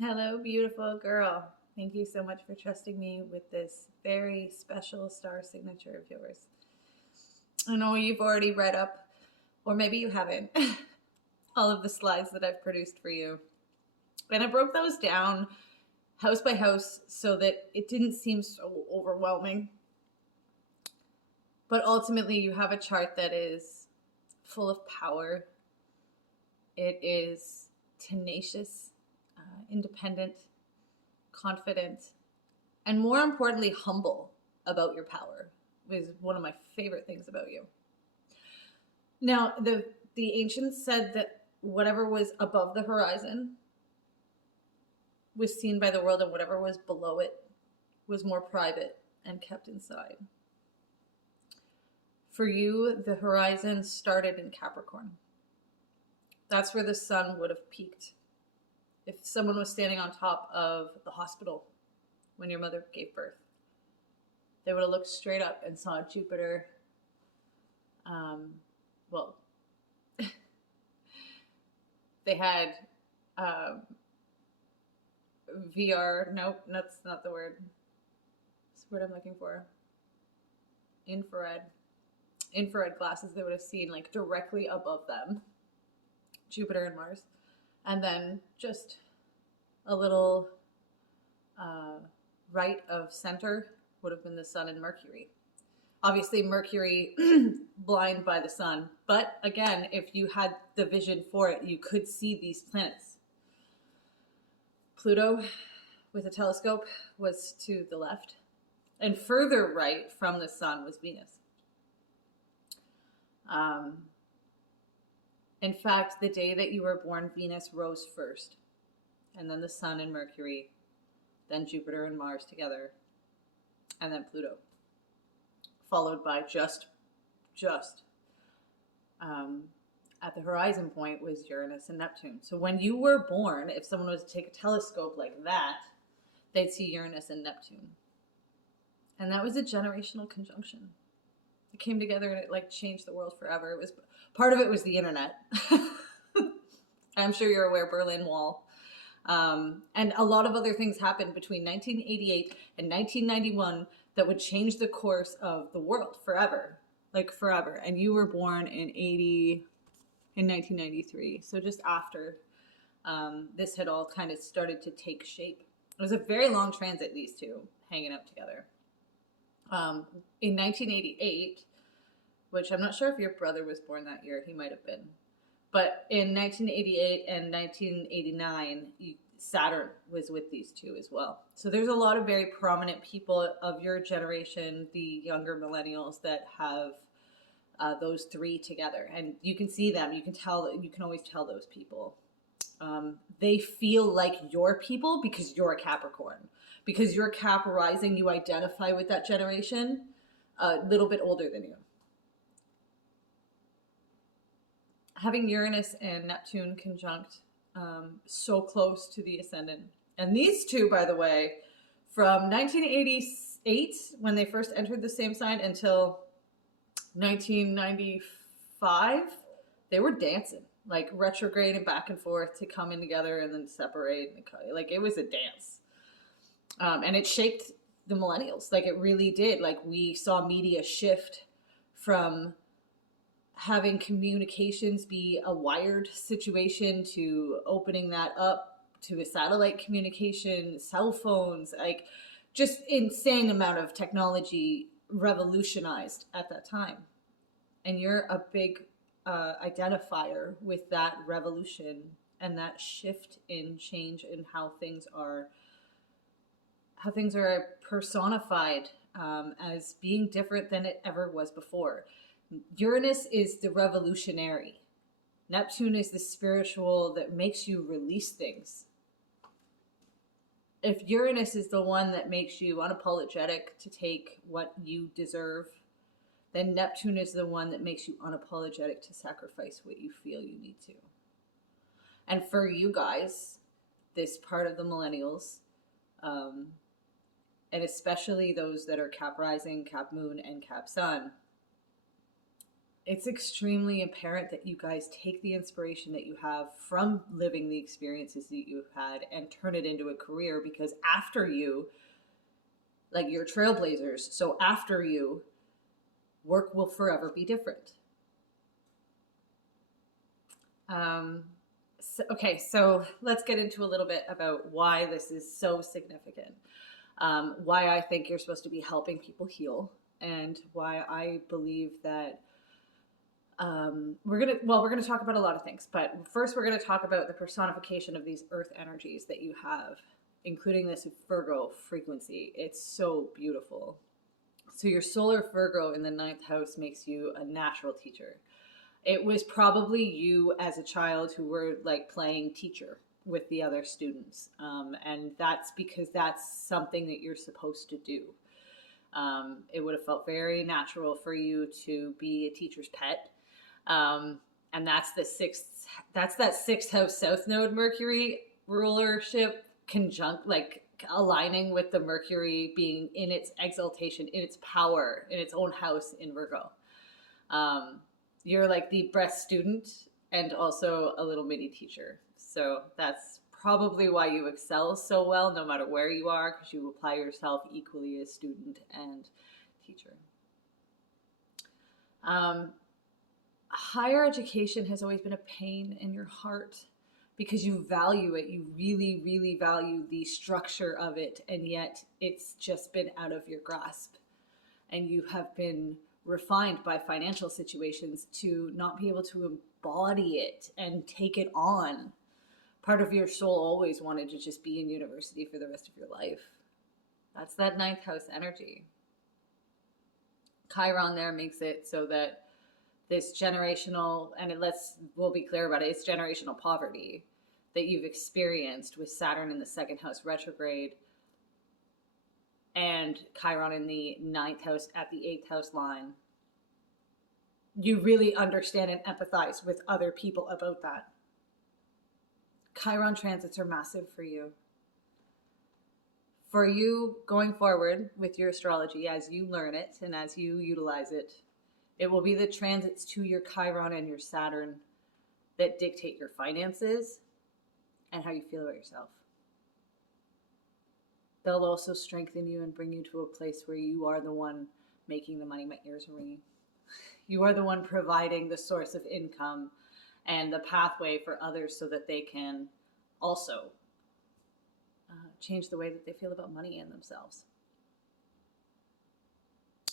Hello, beautiful girl. Thank you so much for trusting me with this very special star signature of yours. I know you've already read up, or maybe you haven't, all of the slides that I've produced for you. And I broke those down house by house so that it didn't seem so overwhelming. But ultimately, you have a chart that is full of power. It is tenacious, independent, confident, and more importantly, humble about your power is one of my favorite things about you. Now, the ancients said that whatever was above the horizon was seen by the world, and whatever was below it was more private and kept inside. For you, the horizon started in Capricorn. That's where the sun would have peaked. If someone was standing on top of the hospital when your mother gave birth, they would have looked straight up and saw Jupiter. Well, they had VR. Nope, that's not the word. That's the word I'm looking for. Infrared glasses. They would have seen like directly above them Jupiter and Mars, and then just a little right of center would have been the sun and Mercury. Obviously, Mercury blind by the sun, but again, if you had the vision for it, you could see these planets. Pluto, with a telescope, was to the left, and further right from the sun was Venus. In fact, the day that you were born, Venus rose first, and then the sun and Mercury, then Jupiter and Mars together, and then Pluto, followed by just at the horizon point was Uranus and Neptune. So when you were born, if someone was to take a telescope like that, they'd see Uranus and Neptune. And that was a generational conjunction. It came together and it like changed the world forever. It was part of it was the internet. I'm sure you're aware, Berlin Wall. And a lot of other things happened between 1988 and 1991 that would change the course of the world forever, like forever. And you were born in 1993, so just after this had all kind of started to take shape. It was a very long transit, these two hanging out together. In 1988, which I'm not sure if your brother was born that year, he might have been. But in 1988 and 1989, Saturn was with these two as well. So there's a lot of very prominent people of your generation, the younger millennials, that have those three together. And you can see them. You can tell. You can always tell those people. They feel like your people because you're a Capricorn. Because you're Cap rising, you identify with that generation, a little bit older than you. Having Uranus and Neptune conjunct so close to the ascendant. And these two, by the way, from 1988, when they first entered the same sign, until 1995, they were dancing, like retrograde and back and forth to come in together and then separate. Like it was a dance. And it shaped the millennials. Like it really did. Like we saw media shift from having communications be a wired situation to opening that up to a satellite communication, cell phones, like just insane amount of technology revolutionized at that time. And you're a big identifier with that revolution and that shift in change in how things are personified as being different than it ever was before. Uranus is the revolutionary. Neptune is the spiritual that makes you release things. If Uranus is the one that makes you unapologetic to take what you deserve, then Neptune is the one that makes you unapologetic to sacrifice what you feel you need to. And for you guys, this part of the millennials, and especially those that are Cap rising, Cap moon, and Cap sun, it's extremely apparent that you guys take the inspiration that you have from living the experiences that you've had and turn it into a career, because after you, like, you're trailblazers. So after you, work will forever be different. So let's get into a little bit about why this is so significant. Why I think you're supposed to be helping people heal, and why I believe that we're gonna talk about a lot of things, but first we're gonna talk about the personification of these earth energies that you have, including this Virgo frequency. It's so beautiful. So your solar Virgo in the 9th house makes you a natural teacher. It was probably you as a child who were like playing teacher with the other students. And that's because that's something that you're supposed to do. It would have felt very natural for you to be a teacher's pet. And that's that 6th house south node Mercury rulership conjunct, like aligning with the Mercury being in its exaltation, in its power, in its own house in Virgo. You're like the best student and also a little mini teacher. So that's probably why you excel so well, no matter where you are, because you apply yourself equally as student and teacher. Higher education has always been a pain in your heart because you value it. You really, really value the structure of it, and yet it's just been out of your grasp. And you have been refined by financial situations to not be able to embody it and take it on. Part of your soul always wanted to just be in university for the rest of your life. That's that 9th house energy. Chiron there makes it so that this generational, and we'll be clear about it, it's generational poverty that you've experienced with Saturn in the 2nd house retrograde and Chiron in the 9th house at the 8th house line. You really understand and empathize with other people about that. Chiron transits are massive for you. For you going forward with your astrology, as you learn it and as you utilize it, it will be the transits to your Chiron and your Saturn that dictate your finances and how you feel about yourself. They'll also strengthen you and bring you to a place where you are the one making the money. My ears are ringing. You are the one providing the source of income and the pathway for others so that they can also change the way that they feel about money and themselves.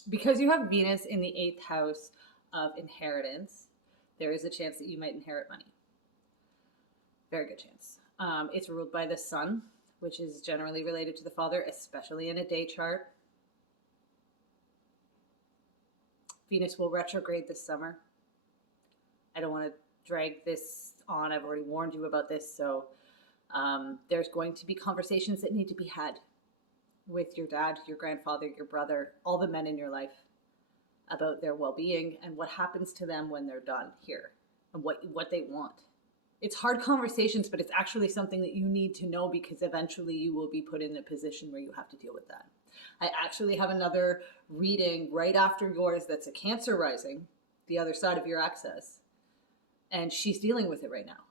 Because you have Venus in the 8th house of inheritance, there is a chance that you might inherit money. Very good chance. It's ruled by the sun, which is generally related to the father, especially in a day chart. Venus will retrograde this summer. I don't want to drag this on. I've already warned you about this. So there's going to be conversations that need to be had with your dad, your grandfather, your brother, all the men in your life about their well-being and what happens to them when they're done here and what they want. It's hard conversations, but it's actually something that you need to know because eventually you will be put in a position where you have to deal with that. I actually have another reading right after yours that's a Cancer rising, the other side of your axis, and she's dealing with it right now.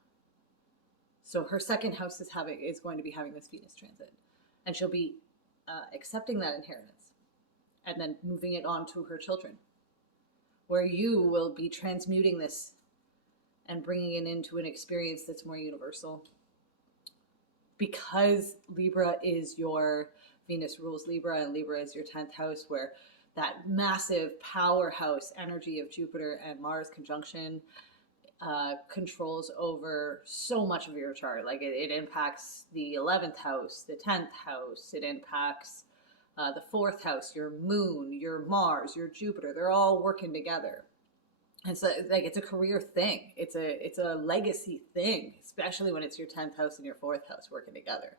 So her 2nd house is going to be having this Venus transit, and she'll be accepting that inheritance and then moving it on to her children, where you will be transmuting this and bringing it into an experience that's more universal. Because Libra is your, Venus rules Libra, and Libra is your 10th house, where that massive powerhouse energy of Jupiter and Mars conjunction controls over so much of your chart. Like it impacts the 11th house, the 10th house, it impacts the 4th house, your moon, your Mars, your Jupiter. They're all working together. And so like it's a career thing. It's a legacy thing, especially when it's your 10th house and your 4th house working together.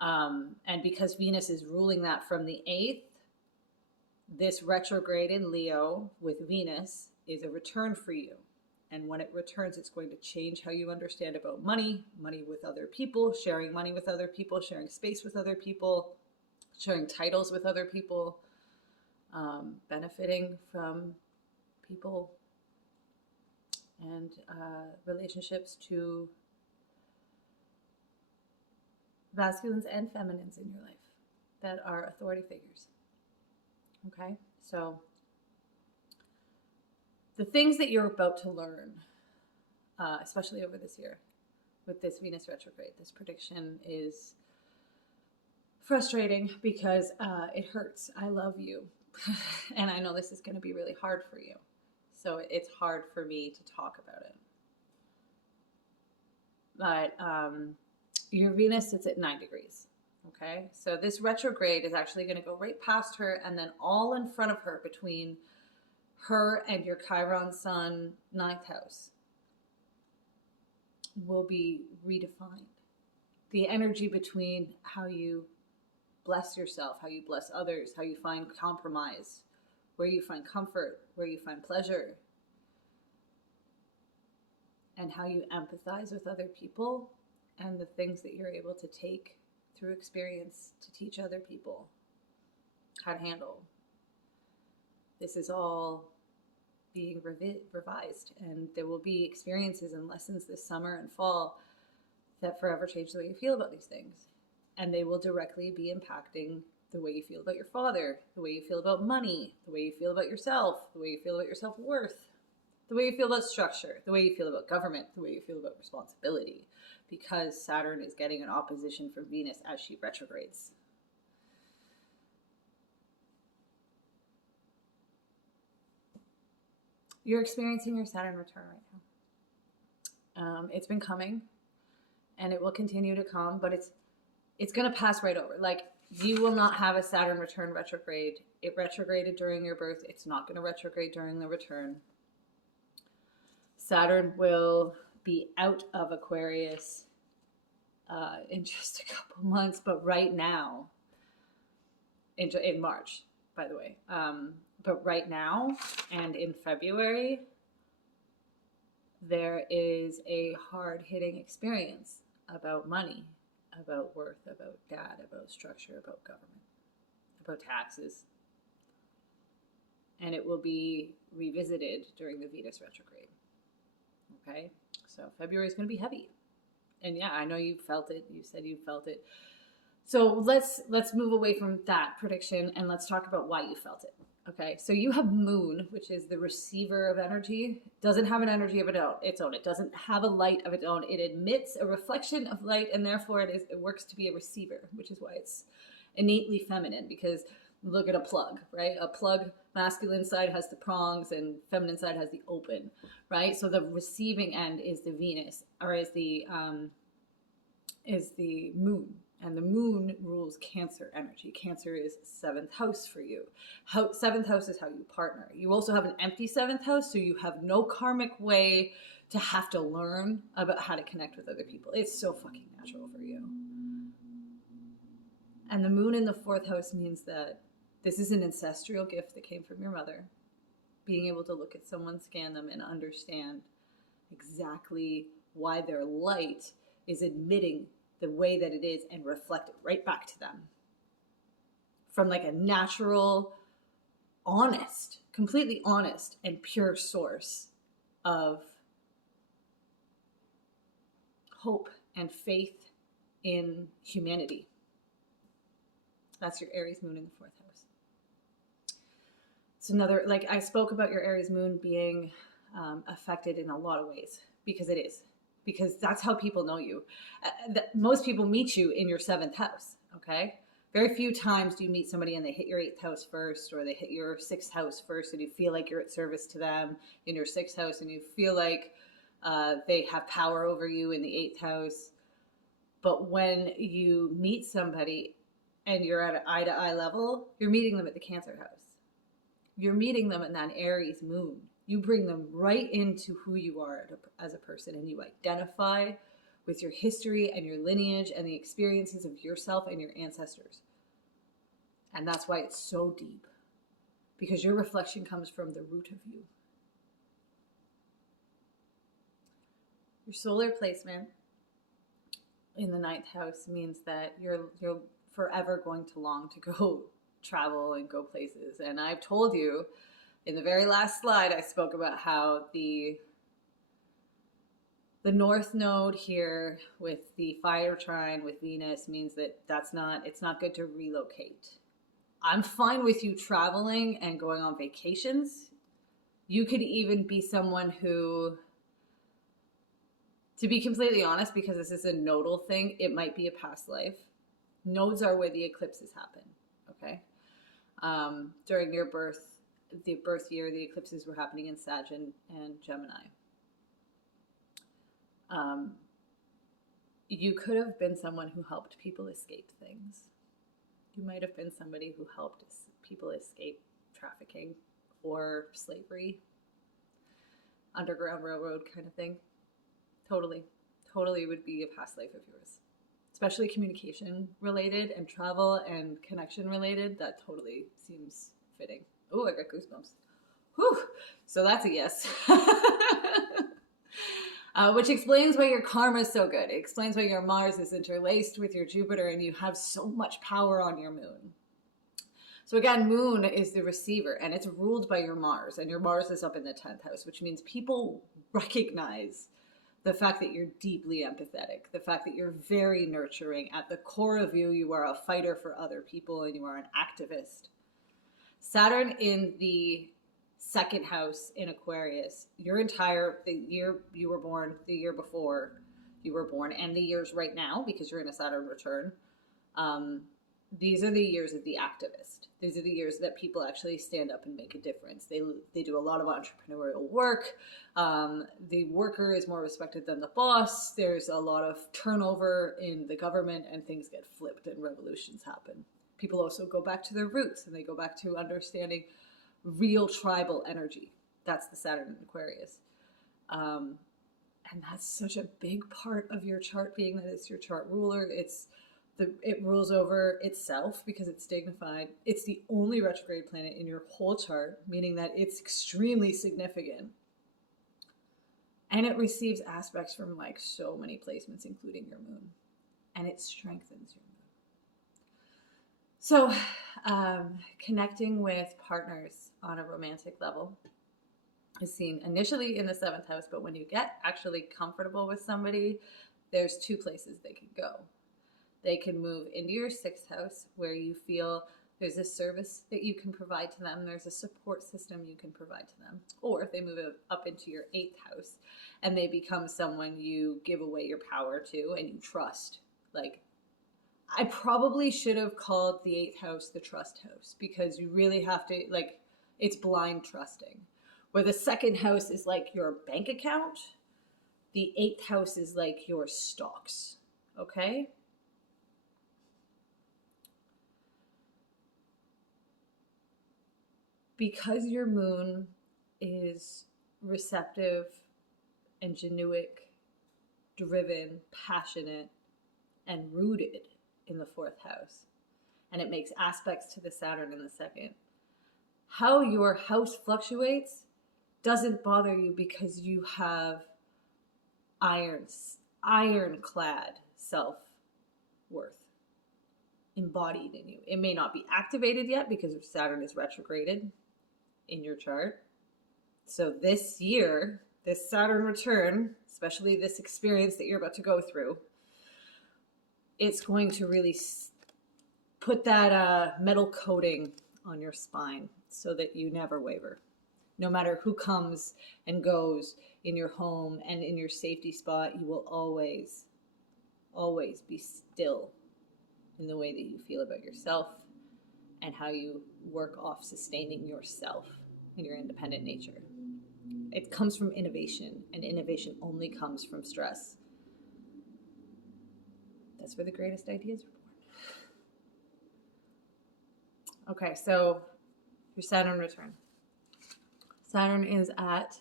And because Venus is ruling that from the 8th, this retrograde in Leo with Venus is a return for you. And when it returns, it's going to change how you understand about money with other people, sharing money with other people, sharing space with other people, sharing titles with other people, benefiting from people and relationships to masculines and feminines in your life that are authority figures. Okay? So the things that you're about to learn, especially over this year with this Venus retrograde, this prediction is frustrating because it hurts. I love you. And I know this is going to be really hard for you. So it's hard for me to talk about it. But your Venus sits at 9 degrees. Okay? So this retrograde is actually going to go right past her and then all in front of her between her and your Chiron Sun 9th house will be redefined. The energy between how you bless yourself, how you bless others, how you find compromise, where you find comfort, where you find pleasure, and how you empathize with other people and the things that you're able to take through experience to teach other people how to handle. This is all being revised, and there will be experiences and lessons this summer and fall that forever change the way you feel about these things. And they will directly be impacting the way you feel about your father, the way you feel about money, the way you feel about yourself, the way you feel about your self-worth, the way you feel about structure, the way you feel about government, the way you feel about responsibility, because Saturn is getting an opposition from Venus as she retrogrades. You're experiencing your Saturn return right now. It's been coming, and it will continue to come, but it's going to pass right over. Like, you will not have a Saturn return retrograde. It retrograded during your birth. It's not going to retrograde during the return. Saturn will be out of Aquarius in just a couple months, but right now, in March, by the way, but right now and in February, there is a hard-hitting experience about money, about worth, about dad, about structure, about government, about taxes. And it will be revisited during the Venus retrograde. Okay? So February is going to be heavy. And yeah, I know you felt it. You said you felt it. So let's move away from that prediction and let's talk about why you felt it. Okay, so you have Moon, which is the receiver of energy, doesn't have an energy of its own. It doesn't have a light of its own. It emits a reflection of light, and therefore it works to be a receiver, which is why it's innately feminine, because look at a plug, right? A plug, masculine side has the prongs and feminine side has the open, right? So the receiving end is the Venus, or is the Moon. And the Moon rules Cancer energy. Cancer is 7th house for you. 7th house is how you partner. You also have an empty 7th house, so you have no karmic way to have to learn about how to connect with other people. It's so fucking natural for you. And the Moon in the 4th house means that this is an ancestral gift that came from your mother. Being able to look at someone, scan them, and understand exactly why their light is admitting the way that it is and reflect it right back to them from like a natural, honest, completely honest and pure source of hope and faith in humanity. That's your Aries Moon in the 4th house. It's another, like I spoke about your Aries Moon being affected in a lot of ways, because it is. Because that's how people know you. Most people meet you in your 7th house, okay? Very few times do you meet somebody and they hit your 8th house first, or they hit your 6th house first, and you feel like you're at service to them in your 6th house, and you feel like they have power over you in the 8th house. But when you meet somebody and you're at an eye-to-eye level, you're meeting them at the Cancer house. You're meeting them in that Aries Moon. You bring them right into who you are as a person, and you identify with your history and your lineage and the experiences of yourself and your ancestors. And that's why it's so deep, because your reflection comes from the root of you. Your solar placement in the 9th house means that you're forever going to long to go travel and go places. And I've told you, In the very last slide, I spoke about how the north node here with the fire trine with Venus means that it's not good to relocate. I'm fine with you traveling and going on vacations. You could even be someone who, to be completely honest, because this is a nodal thing, it might be a past life. Nodes are where the eclipses happen, okay? During your birth, the birth year, the eclipses were happening in Sag and Gemini. You could have been someone who helped people escape things. You might have been somebody who helped people escape trafficking or slavery, Underground Railroad kind of thing. Totally would be a past life of yours. Especially communication related and travel and connection related. That totally seems fitting. Oh, I got goosebumps. Whew. So that's a yes. Which explains why your karma is so good. It explains why your Mars is interlaced with your Jupiter and you have so much power on your moon. So again, moon is the receiver and it's ruled by your Mars, and your Mars is up in the 10th house, which means people recognize the fact that you're deeply empathetic, the fact that you're very nurturing. At the core of you, you are a fighter for other people and you are an activist. Saturn in the 2nd house in Aquarius, the year you were born, the year before you were born, and the years right now, because you're in a Saturn return, these are the years of the activist. These are the years that people actually stand up and make a difference. They do a lot of entrepreneurial work. The worker is more respected than the boss. There's a lot of turnover in the government and things get flipped and revolutions happen. People also go back to their roots and they go back to understanding real tribal energy. That's the Saturn in Aquarius. And that's such a big part of your chart, being that it's your chart ruler. It rules over itself because it's dignified. It's the only retrograde planet in your whole chart, meaning that it's extremely significant. And it receives aspects from like so many placements, including your moon. And it strengthens your moon. So connecting with partners on a romantic level is seen initially in the 7th house, but when you get actually comfortable with somebody, there's 2 places they can go. They can move into your 6th house where you feel there's a service that you can provide to them. There's a support system you can provide to them. Or if they move up into your 8th house and they become someone you give away your power to and you trust. Like, I probably should have called the 8th house the trust house, because you really have to, like, it's blind trusting. Where the 2nd house is like your bank account, the 8th house is like your stocks. Okay? Because your moon is receptive, ingenuic, driven, passionate, and rooted in the 4th house, and it makes aspects to the Saturn in the 2nd, how your house fluctuates doesn't bother you because you have ironclad self-worth embodied in you. It may not be activated yet because Saturn is retrograded in your chart. So this year, this Saturn return, especially this experience that you're about to go through, it's going to really put that metal coating on your spine so that you never waver. No matter who comes and goes in your home and in your safety spot, you will always, always be still in the way that you feel about yourself and how you work off sustaining yourself and your independent nature. It comes from innovation, and innovation only comes from stress. That's where the greatest ideas were born. Okay, so your Saturn return. Saturn is at,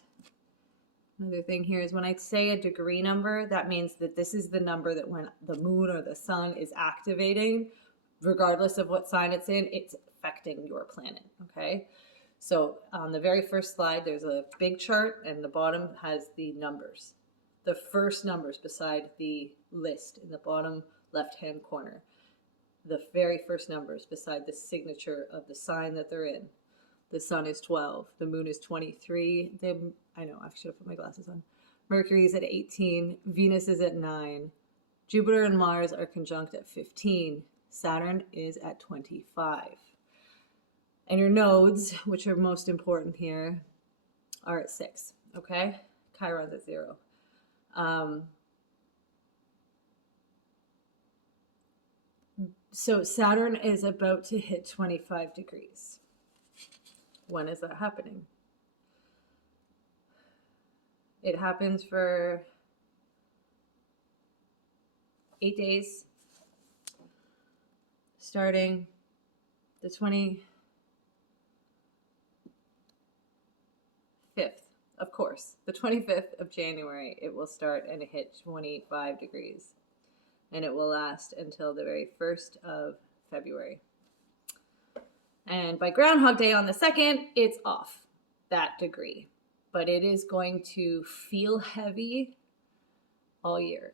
another thing here is when I say a degree number, that means that this is the number that when the moon or the sun is activating, regardless of what sign it's in, it's affecting your planet, okay? So on the very first slide, there's a big chart, and the bottom has the numbers. The first numbers beside the list in the bottom left-hand corner. The very first numbers beside the signature of the sign that they're in. The sun is 12. The moon is 23. I know, I should have put my glasses on. Mercury is at 18. Venus is at 9. Jupiter and Mars are conjunct at 15. Saturn is at 25. And your nodes, which are most important here, are at 6. Okay? Chiron's at 0. So Saturn is about to hit 25 degrees. When is that happening? It happens for 8 days, starting the 25th, of course. The 25th of January, it will start and hit 25 degrees. And it will last until the very 1st of February. And by Groundhog Day on the 2nd, it's off that degree. But it is going to feel heavy all year.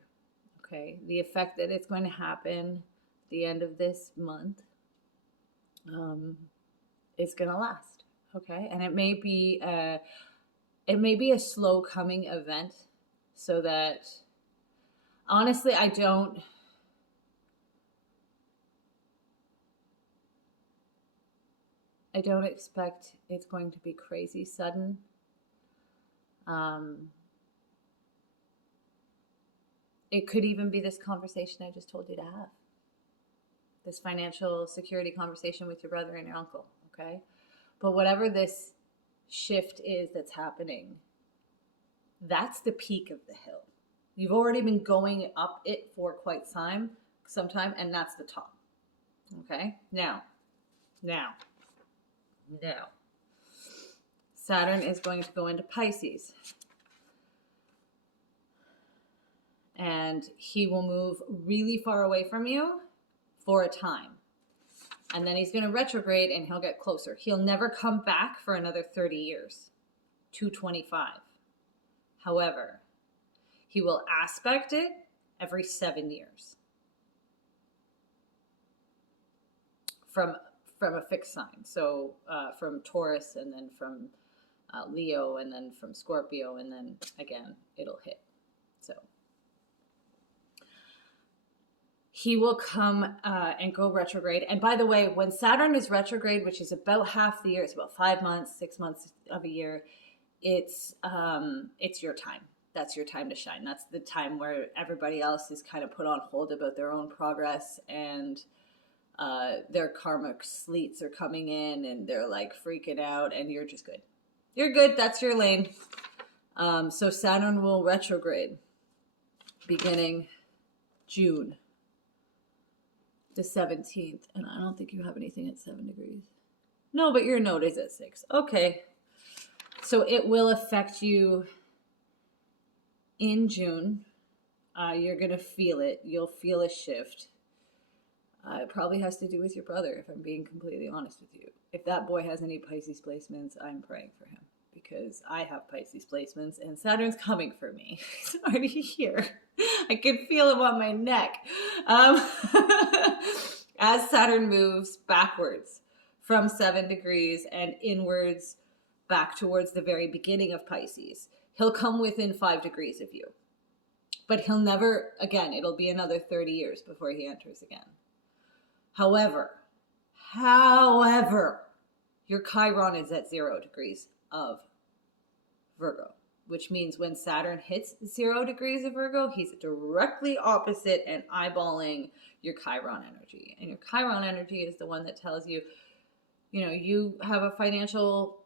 Okay, the effect that it's going to happen at the end of this month is going to last. Okay, and it may be a slow coming event, so that honestly, I don't expect it's going to be crazy sudden. It could even be this conversation I just told you to have. This financial security conversation with your brother and your uncle, okay? But whatever this shift is that's happening, that's the peak of the hill. You've already been going up it for quite some time, and that's the top, okay? Now. Saturn is going to go into Pisces. And he will move really far away from you for a time. And then he's going to retrograde and he'll get closer. He'll never come back for another 30 years, 225. However, he will aspect it every 7 years. From a fixed sign. So from Taurus, and then from Leo, and then from Scorpio, and then again, it'll hit. So he will come and go retrograde. And by the way, when Saturn is retrograde, which is about half the year, it's about 5 months, 6 months of a year, it's your time. That's your time to shine. That's the time where everybody else is kind of put on hold about their own progress, and their karmic sleets are coming in and they're like freaking out, and you're just good. You're good. That's your lane. So Saturn will retrograde beginning June the 17th. And I don't think you have anything at 7 degrees. No, but your node is at 6. Okay. So it will affect you in June. You're going to feel it. You'll feel a shift. It probably has to do with your brother, if I'm being completely honest with you. If that boy has any Pisces placements, I'm praying for him, because I have Pisces placements and Saturn's coming for me. He's already here. I can feel him on my neck. As Saturn moves backwards from 7 degrees and inwards back towards the very beginning of Pisces, he'll come within 5 degrees of you. But he'll never, again, it'll be another 30 years before he enters again. However, your Chiron is at 0 degrees of Virgo, which means when Saturn hits 0 degrees of Virgo, he's directly opposite and eyeballing your Chiron energy. And your Chiron energy is the one that tells you, you have a financial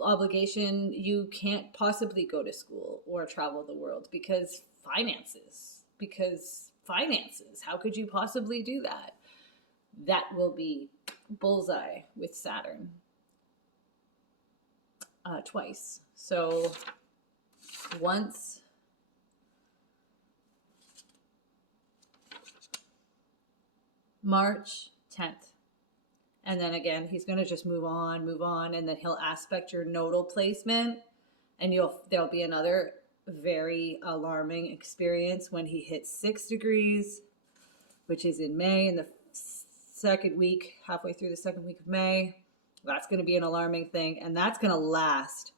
obligation. You can't possibly go to school or travel the world because finances. How could you possibly do that? That will be bullseye with Saturn twice. So once March 10th. And then again, he's going to just move on, and then he'll aspect your nodal placement, and there'll be another very alarming experience when he hits 6 degrees, which is in May, in the second week, halfway through the second week of May. That's going to be an alarming thing. And that's going to last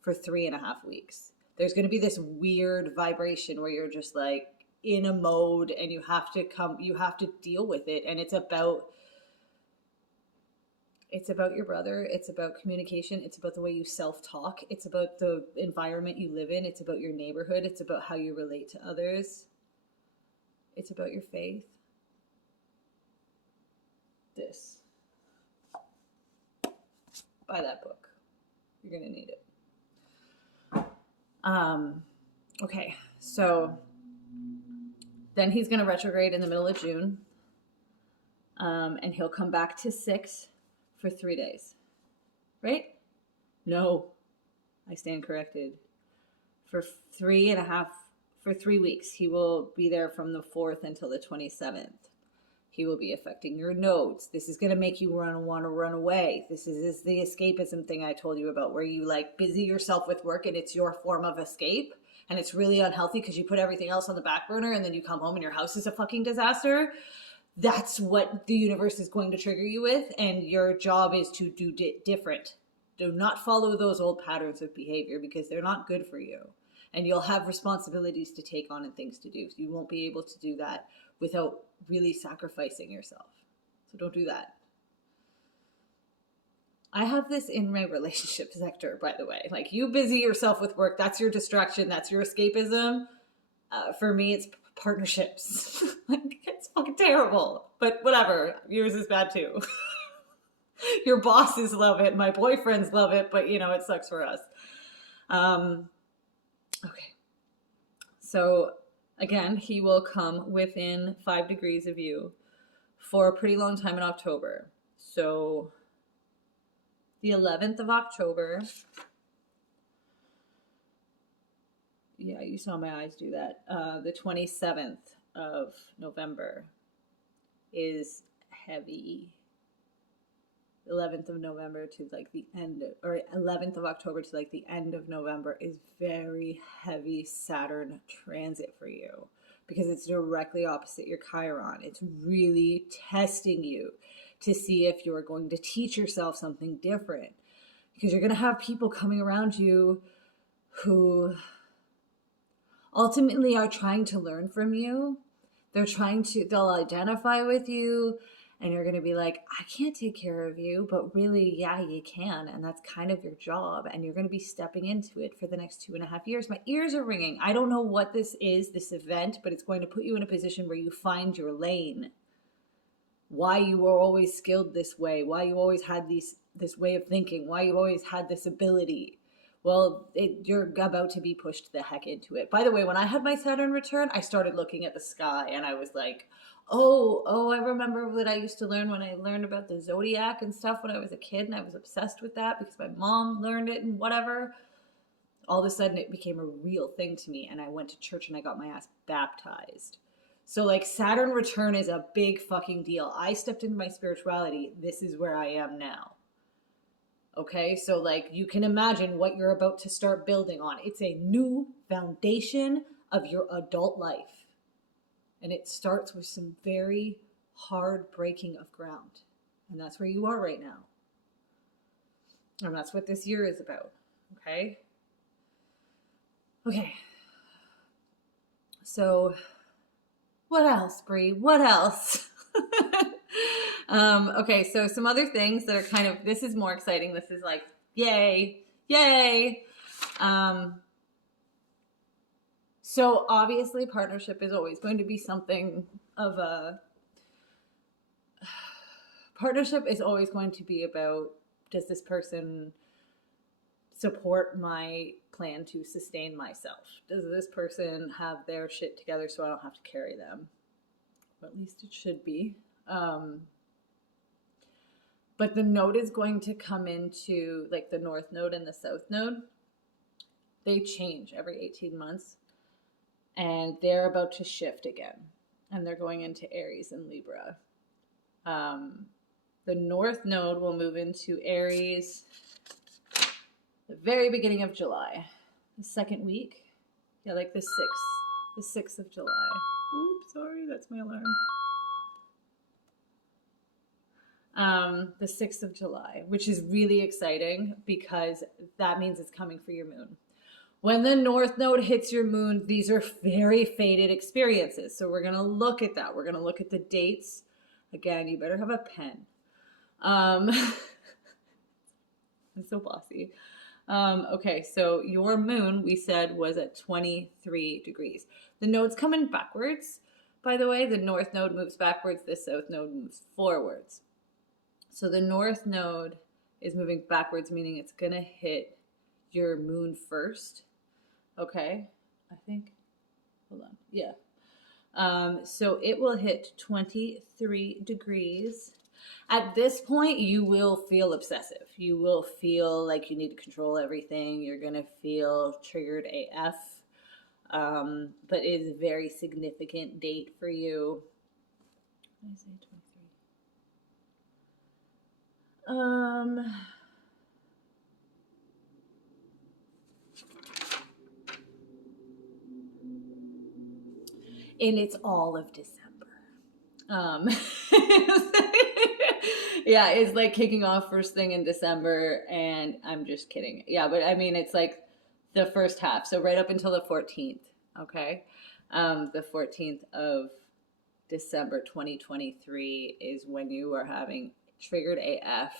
for 3.5 weeks. There's going to be this weird vibration where you're just like in a mode and you have to deal with it. And it's about your brother. It's about communication. It's about the way you self-talk. It's about the environment you live in. It's about your neighborhood. It's about how you relate to others. It's about your faith. This. Buy that book. You're going to need it. Okay, so then he's going to retrograde in the middle of June. And he'll come back to 6 for 3 days. Right? No, I stand corrected. For 3 weeks. He will be there from the 4th until the 27th. He will be affecting your nodes. This is going to make you want to run away. This is the escapism thing I told you about, where you like busy yourself with work and it's your form of escape. And it's really unhealthy because you put everything else on the back burner and then you come home and your house is a fucking disaster. That's what the universe is going to trigger you with. And your job is to do different. Do not follow those old patterns of behavior because they're not good for you. And you'll have responsibilities to take on and things to do. So you won't be able to do that without really sacrificing yourself. So don't do that. I have this in my relationship sector, by the way. Like, you busy yourself with work. That's your distraction. That's your escapism. For me, it's partnerships. Like, it's fucking terrible. But whatever. Yours is bad too. Your bosses love it. My boyfriends love it. But, you know, it sucks for us. Okay. So, again, he will come within 5 degrees of you for a pretty long time in October. So the 11th of October. Yeah, you saw my eyes do that. The 27th of November is heavy. 11th of November to like the end, or 11th of October to like the end of November is very heavy Saturn transit for you because it's directly opposite your Chiron. It's really testing you to see if you're going to teach yourself something different, because you're going to have people coming around you who ultimately are trying to learn from you. They'll identify with you. And you're going to be like, I can't take care of you, but really, yeah, you can. And that's kind of your job. And you're going to be stepping into it for the next 2.5 years. My ears are ringing. I don't know what this is, this event, but it's going to put you in a position where you find your lane. Why you were always skilled this way. Why you always had this way of thinking. Why you always had this ability. Well, you're about to be pushed the heck into it. By the way, when I had my Saturn return, I started looking at the sky and I was like, oh, I remember what I used to learn when I learned about the zodiac and stuff when I was a kid, and I was obsessed with that because my mom learned it and whatever. All of a sudden it became a real thing to me, and I went to church and I got my ass baptized. So like, Saturn return is a big fucking deal. I stepped into my spirituality. This is where I am now. Okay, so like, you can imagine what you're about to start building on. It's a new foundation of your adult life. And it starts with some very hard breaking of ground. And that's where you are right now. And that's what this year is about. Okay? Okay. So, what else, Brie? What else? Okay, so some other things that are kind of, this is more exciting. This is like, yay, yay. So obviously partnership is always going to be something of a, partnership is always going to be about, does this person support my plan to sustain myself? Does this person have their shit together so I don't have to carry them? Or at least it should be. But the node is going to come into, like, the north node and the south node. They change every 18 months. And they're about to shift again. And they're going into Aries and Libra. The north node will move into Aries the very beginning of July. The second week. Yeah, like the 6th. The 6th of July. Oops, sorry, that's my alarm. the 6th of July, which is really exciting because that means it's coming for your moon. When the North Node hits your moon, these are very fated experiences. So we're going to look at that. We're going to look at the dates. Again, you better have a pen. I'm so bossy. Okay, so your moon, we said, was at 23 degrees. The node's coming backwards, by the way. The North Node moves backwards. The South Node moves forwards. So the North Node is moving backwards, meaning it's going to hit your moon first. Okay, I think, hold on, yeah. So it will hit 23 degrees. At this point, you will feel obsessive. You will feel like you need to control everything. You're going to feel triggered AF. But it is a very significant date for you. What did I say, 23? And it's all of December. Yeah, it's like kicking off first thing in December, and I'm just kidding. Yeah, but I mean, it's like the first half. So right up until the 14th, okay? The 14th of December 2023 is when you are having triggered AF,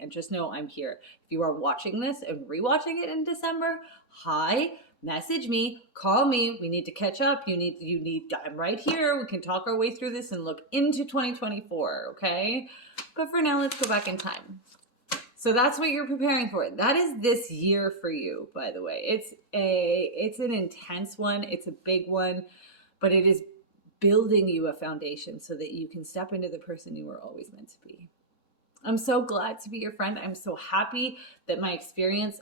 and just know I'm here. If you are watching this and rewatching it in December, hi, message me, call me. We need to catch up. You need, I'm right here. We can talk our way through this and look into 2024, okay? But for now, let's go back in time. So that's what you're preparing for. That is this year for you, by the way. It's an intense one. It's a big one, but it is building you a foundation so that you can step into the person you were always meant to be. I'm so glad to be your friend. I'm so happy that my experience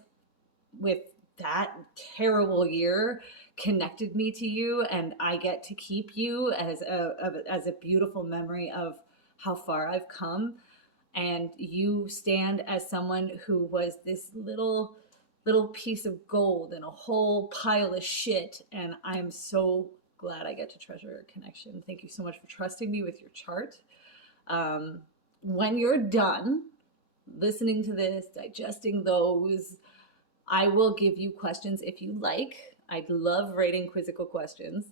with that terrible year connected me to you, and I get to keep you as a beautiful memory of how far I've come. And you stand as someone who was this little piece of gold in a whole pile of shit, and I'm so glad I get to treasure our connection. Thank you so much for trusting me with your chart. When you're done listening to this, digesting those, I will give you questions if you like. I'd love writing quizzical questions,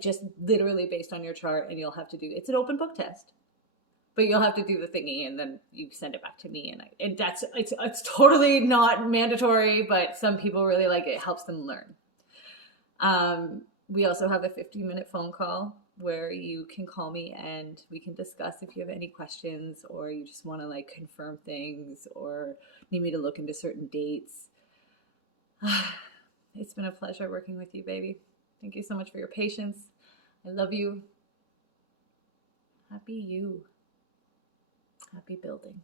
just literally based on your chart, and you'll have to do, it's an open book test, but you'll have to do the thingy, and then you send it back to me, and that's, it's totally not mandatory, but some people really like it. It helps them learn. We also have a 15-minute phone call where you can call me and we can discuss if you have any questions, or you just want to like confirm things, or need me to look into certain dates. It's been a pleasure working with you, baby. Thank you so much for your patience. I love you. Happy you. Happy building.